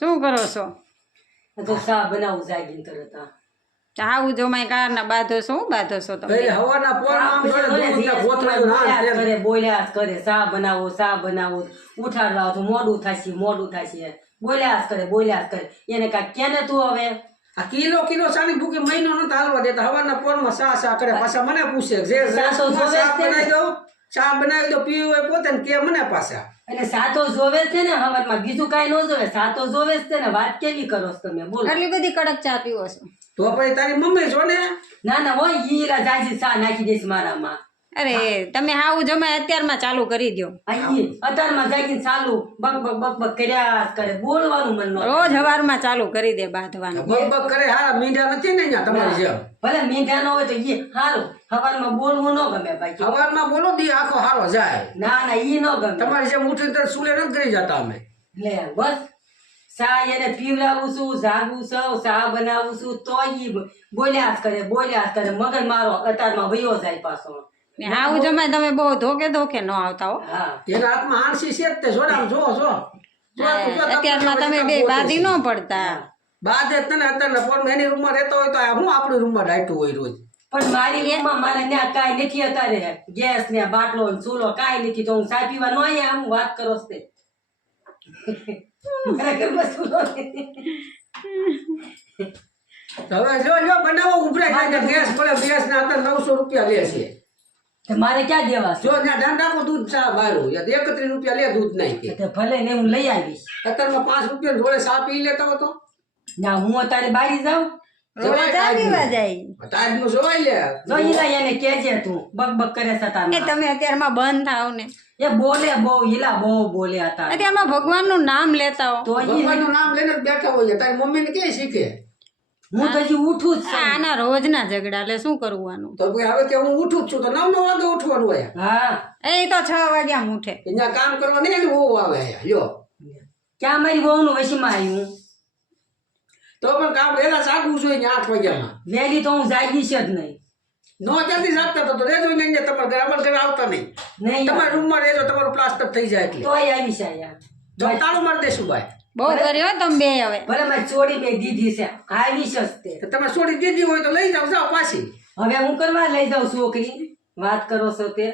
શું કરો છો? આ તો બનાવું જાગીને તરત આ. આવું જમાય કારના બાંધો છો શું બાંધો છો તમે હવાના પોરમાં. કરે બોલ્યા કરે શા બનાવો શા બનાવો ઉઠાડવા તો મોડું થશે મોડું થશે. બોલ્યા કરે બોલ્યા કરે. એને કા કેને તું હવે? આ કિલો કિલો સાની ભૂકી મહિનો નતા હાલવા દેતા. હવાના પોરમાં સા સા કરે. પાછા મને પૂછે જે સા ચા. બનાવી દો ચા બનાવી દઉં પીવું હોય પોતે ને કે મને પાછા. એટલે સાતો જોવે છે ને હવારમાં બીજું કાંઈ ન જોવે સાતો જોવે છે ને વાત કેવી કરો છો તમે? બોલો. આટલી બધી કડક ચા પીવો છો. તો પછી તારી મમ્મી જો ને? ના ના હોય ઈરા જાજી ચા નાખી દઈશ મારામાં. અરે તમે આવું જમાય અત્યારમાં ચાલુ કરી દો અત્યારમાં જાગીને ચાલુ બક બક બક બક કર્યા કરે. બોલવાનું મન ન રોજ હવારમાં ચાલુ કરી દે બાંધવાનું. બક બક કરે હારા મીંડા નથી ને અહીંયા તમારી જેમ. ભલે મીઠા ન હોય તો ઈ સારું હવારમાં બોલવું ન ગમે ભાઈ હવારમાં બોલો દી આખો હારો જાય. ના ના ઈ ન ગમે. તમારી જેમ ઉઠી તો સુલે નથી કરી જતા અમે. લે બસ. સા એને પીવડાવું છું જાગું છું સા બનાવું છું તો ઈ બોલ્યા જ કરે બોલ્યા જ કરે. મગજ મારો અત્યારમાં વયો જાય પાછો. ને આવું જમાય તમે બહુ ધોકે ધોકે ન આવતા હો. હા. એના હાથમાં હાંસી છે તે જોડામ જો જો. જો અત્યારમાં તમે બે બાધી ન પડતા. બાધે તને અત્યારના ફોન એની રૂમમાં રહેતો હોય તો આ હું આપણી રૂમમાં ડાયટું હોય રોજ? પણ મારી રૂમમાં મારે ત્યાં કાંઈ નથી અત્યારે. ગેસ ને બાટલો ને ચૂલો કાંઈ નથી તો હું ચા પીવા નો અહીંયા હું વાત કરો છો. હવે જો જો બનાવો ઉભરાય જાય ગેસ પડે ગેસ ના અત્યારે નવસો રૂપિયા લે છે. મારે ક્યાં દેવા જો ના ધ્યાન રાખો દૂધ ચા બારું યા એકત્રીસ રૂપિયા લે દૂધ નાખી કે. ભલે ને હું લઈ આવીશ. અત્યારમાં પાંચ રૂપિયા જોડે ચા પી લેતો હતો. ના હું અત્યારે બારી જાઉં. ભગવાન ચા પીવા જાય. તાજનું જોવાય લે. જો ઈલા એને તું. બક બક કરે છે એ તારમાં. તમે અત્યારમાં બંધ ને. એ બોલે બહુ ઈલા બહુ બોલે હતા અત્યારમાં ભગવાનનું નામ લેતા હો તો ઈ ભગવાનનું નામ લઈને બેઠા હોય. તારી મમ્મીને ક્યાંય શીખે? હું તો હજી ઉઠું જ છું. આના રોજના ઝઘડા એટલે શું કરવાનું? તો ભાઈ હવે કે હું ઉઠું જ છું તો નવ નવ વાગે ઉઠવાનું હોય. હા. એ તો છ વાગ્યા ઉઠે. અહીંયા કામ કરવા નહીં બહુ આવે જો લ્યો. ક્યાં મારી વહુનું વશીમાં આવ્યું તો પણ કામ વહેલા સાગવું જોઈએ આઠ વાગ્યામાં. વહેલી તો હું જાગીશ જ નહીં. નો ત્યાંથી જાગતા તો રહેજો ને અહીંયા તમારે ઘરે અમારે ઘરે આવતા નહીં. નહીં તમારા રૂમમાં રહેજો તમારું પ્લાસ્ટર થઈ જાય એટલે. તોય આવીશ અહીંયા. તો તાળું મારી દેશું ભાઈ. બહુ કર્યો તમે બે હવે. ભલે મેં ચોરી મેં દીધી છે આવીશ જ તે. તો તમે છોડી દીધી હોય તો લઈ જાઓ જાવ પાછી. હવે હું કરવા લઈ જાઉં છોકરી? વાત કરો છો તે?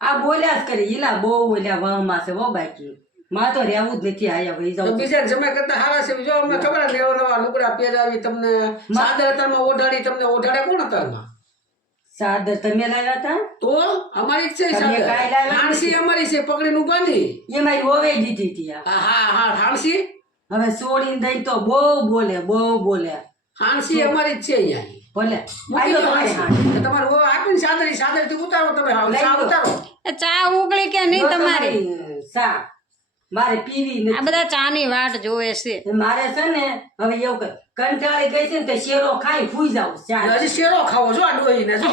આ બોલ્યા જ કરી ઈલા બહુ બોલ્યા વહમાં છે વો બાકી. માં તો રહેવું જ નથી આયા ભાઈ જાવ જાઉં બીજા સમય કરતા હારા છે જો અમને ખબર લેવા નવા લુગડા પહેરાવી તમને સાદર અત્યારમાં ઓઢાડી તમને ઓઢાડે કોણ અત્યારમાં? સાદર તમે લાવ્યા હતા? તો અમારી જ છે ચાદર. હાણસી અમારી છે પકડીને બાંધી. એ મારી વહુએ દીધી હતી હા હા હા હાણસી હવે છોડીને દઈ તો બહુ બોલે બહુ બોલે. હાણસી અમારી જ છે અહીંયા. ભલે. તમારી વહુ આપીને સાદરી સાદરથી ઉતારો તમે. ચા ઉતારો. ચા ઉકળી કે નહીં તમારી? તમારી સા મારે પીવી આ બધા ચા ની વાટ જોવે છે. મારે છે ને હવે એવું કર. કંટાળી ગઈ છે ને તો શેરો ખાઈ ફૂઈ જાવ હજી શેરો ખાવો જો આ ડોહીને જો.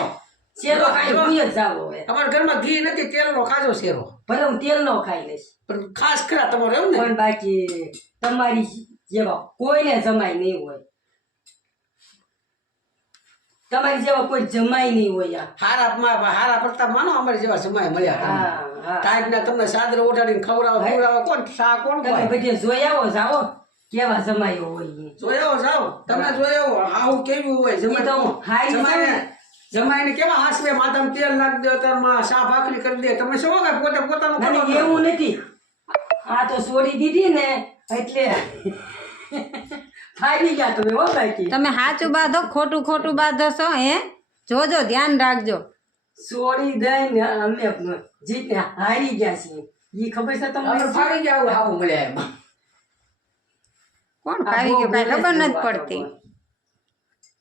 શેરો ખાઈ ફૂઈ જ. જાવ હવે. અમારા ઘરમાં ઘી નથી તેલનો ખાજો શેરો. ભલે હું તેલ નો ખાઈ લઈશ. પણ ખાસ ખરા તમારે એવું ને? પણ બાકી તમારી જેવા કોઈને જમાય નહીં હોય. તમારી જેવા કોઈ જમાય નહીં હોય. હારા હારા પ્રતાપ માનો અમારી જેવા જમાય મળ્યા ટાઈપ ના તમને સાદરે ઓઢાડીને ખવડાવો ખવડાવો કોણ કોણ તમે? બધે જોઈ આવો જાઓ. કેવા જમાયો હોય જોયો જાઓ. તમે જોયો આવું કેવું હોય જમાય જમાઈને જમાઈને કેવા હાસવે માથામાં તેલ નાખી દે તારમાં શા ભાખરી કરી દે. તમે શું કે પોતે પોતાનું કરો એવું નથી. આ તો છોડી દીધી ને એટલે ફાવી ગયા તમે હો બાકી તમે સાચું બાંધો ખોટું ખોટું બાંધો છો હે? જોજો ધ્યાન રાખજો. છોડી દઈને અમે જીતને હારી ગયા છીએ. ઈ ખબર છે તમને? ફાવી ગયા આવું મળ્યા એમાં. કોણ ખાવી ગયું કાંઈ ખબર નથી પડતી.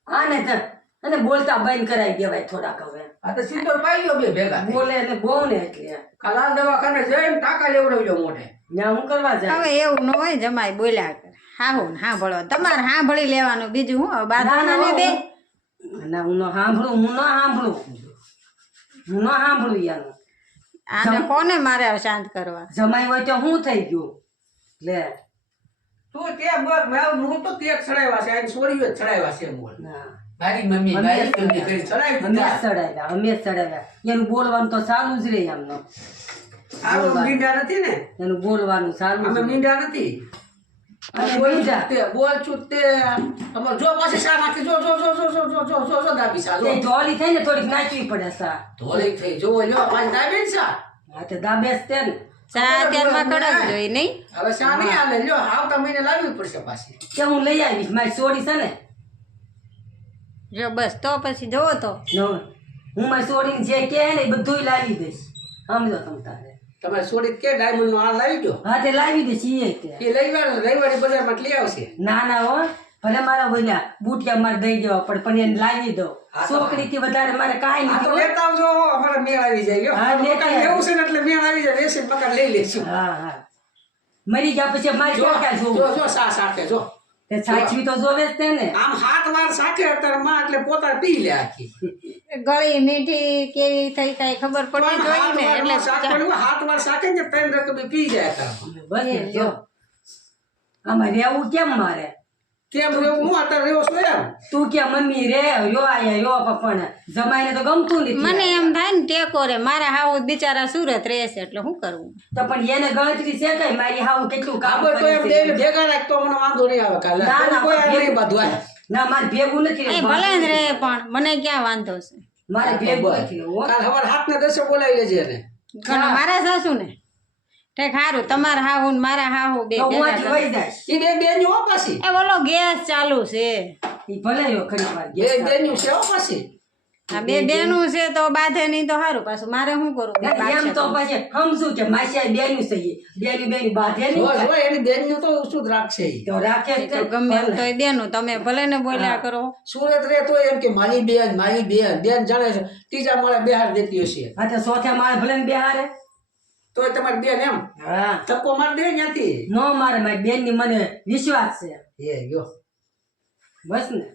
બોલે. ને અને બોલતા બંધ કરાવી દેવાય થોડાક હવે. આ તો સિંદૂર પાઈ ગયો બે ભેગા બોલે એટલે બહુ ને એટલે કલાલ દવાખાને જઈને ટાકા લેવડાવજો મોઢે. ને હું કરવા જાય હવે એવું ન હોય જમાય બોલ્યા કરે. હાહુ ને હાંભળો. તમારે સાંભળી લેવાનું બીજું હું? બાધાના ને બે? ના હું ન સાંભળું હું ન સાંભળું હું ન સાંભળું યાર આને કોને મારે હવે શાંત કરવા? જમાઈ હોય તો હું થઈ ગયું? લે. તું તે બોલ મેં હું તો તે ચડાવ્યા છે આની છોડીયો ચડાવ્યા છે બોલ મારી મમ્મી મારી મમ્મી કરી ચડાવી અમે ચડાવ્યા અમે ચડાવ્યા. એનું બોલવાનું તો ચાલુ જ રહે એમનો આવું મીંડા નથી ને? એનું બોલવાનું ચાલુ અમે મીંડા નથી. દાબે છે ને. જો ચા કડક નહીં? હવે નહીં લ્યો લાવવી પડશે પાછી. કે હું લઈ આવીશ મારી સોડી છે ને. બસ તો પછી જોવો તો. હું મારી સોડીને જે કે ને લાવી દઈશ. સમજો તમ તારે. તમે છોડી કે ડાયમંડ નો હાલ લાવી દો હા તે લાવી દઈશ એ રવિવાર રવિવારે બજારમાં લઈ આવશે. ના ના હો. ભલે મારા બોલ્યા બુટિયા મારે દઈ દેવા પણ પણ એને લાવી દો. છોકરી થી વધારે મારે કાંઈ નથી લેતા આવજો અમારે મેળ આવી જાય. હા, લેતા લેવું છે ને એટલે મેળ આવી જાય વેચીને મકાન લઈ લેશું. હા હા. મરી ગયા પછી મારી ક્યાં જોવું? જો સા સાથે જો. તે સાચવી તો જોવે જ તે ને આમ હાથ વાર સાથે અત્યારે માં એટલે પોતા પી લે આખી. ગળી મીઠી કેવી થઈ કઈ ખબર પડી જોઈ હાથ ને એટલે હાથ વાર સાથે ને ત્રણ રકમ પી જાય બસ જો. આમાં રહેવું કેમ મારે? કેમ રહેવું હું અત્યારે રહ્યો છું એમ? તું કે મમ્મી રે યો આયા યો પપ્પણ. જમાઈને તો ગમતું નથી મને એમ થાય ને ટેકો રે મારા હાવ બિચારા સુરત રહેશે એટલે શું કરવું તો પણ એને ગણતરી છે કઈ મારી હાવ કેટલું કામ આપણે તો એમ દેવી ભેગા રાખ તો મને વાંધો નહીં આવે કાલે. ના, ના, કોઈ આ ભેગું- નહીં બધું ના મારે ભેગું નથી એ ભલે ને રે પણ મને ક્યાં વાંધો છે? મારે ભેગું નથી કાલ સવારે હાથ ને દસે બોલાવી લેજે એને. મારા સાસુ ને ઠેક હારું તમારા હાહુ ને મારા હાહુ બે ભેગા આથી કરે. વહી જાઈશ. એ બે બેન્યુ હો પાછી? એ બોલો ગેસ ચાલુ છે. ઈ ભલે રહ્યો ઘડીક વાર બે ગેસ બેન્યુ છે હો પાછી? આ બે બેનું છે તો બાંધે નહીં તો સારું પાછું મારે શું કરું? બે એમ તો તો. પછી સમજુ કે માસી બેનું સહી બેની બેની બાંધે જો નહીં જો એની બેન્યુ તો શું જ રાખશે ઈ. તો રાખે જ તો ગમે એમ તો બેનું તમે ભલે ને બોલ્યા કરો. સુરત રે તો એમ કે મારી બેન મારી બેન. બેન જાણે છે ત્રીજા માળે બેહાર દેતી હશે. હા તો સોથે મારે ભલે ને બેહારે તોય તમારી બેન એમ? હા. ધક્કો માર દે ત્યાંથી નો મારે મારી બેનની મને વિશ્વાસ છે. એ ગયો. બસ ને.